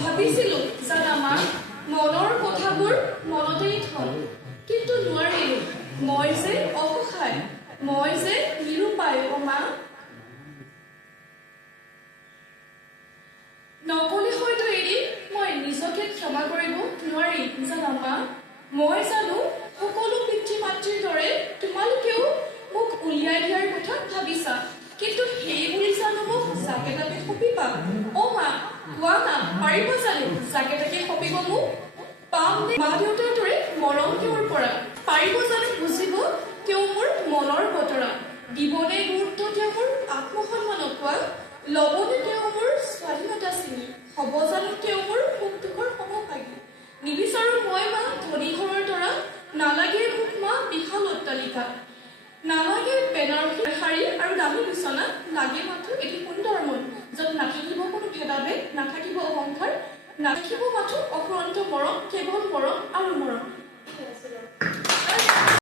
ভাবিছিলো জানা মা মনৰ কথাবোৰ মনতেই থম কিন্তু নোৱাৰিলো মই যে অসহায় মই যে নিৰুপায় অ মা নকলে হয়তো এদিন মই নিজকে ক্ষমা কৰিব নোৱাৰিম জানা মা মই জানো সকলো পিতৃ মাতৃৰ দৰে তোমালোকেও মোক উলিয়াই দিয়াৰ কথা ভাবিছা কিন্তু সেই বুলি জানো মোক জাকে তাকে সপিবা অ মা কোৱা না পাৰিব জানো জাকে তাকে সপিব মোক পাম নে মা দেউতাৰ দৰে মৰম তেওঁৰ পৰা পাৰিব জানো বুজিব তেওঁ মোৰ মনৰ বতৰা দিবনে গুৰুত্ব তেওঁ মোৰ আত্মসন্মানক কোৱা ল'বনে তেওঁ মোৰ স্বাধীনতা চিনি হ'ব জানো তেওঁ মোৰ সুখ দুখৰ সমভাগী নিবিচাৰো মই মা ধনী ঘৰৰ দৰা নালাগে মোক মা বিশাল অট্টালিকা নালাগে বেনাৰসী শাৰী আৰু দামী বিচনা লাগে মাথো এটি সুন্দৰ মন য'ত নাথাকিব কোনো ভেদাভেদ নাথাকিব অহংকাৰ নাথাকিব মাথো অফুৰন্ত মৰম কেৱল মৰম আৰু মৰম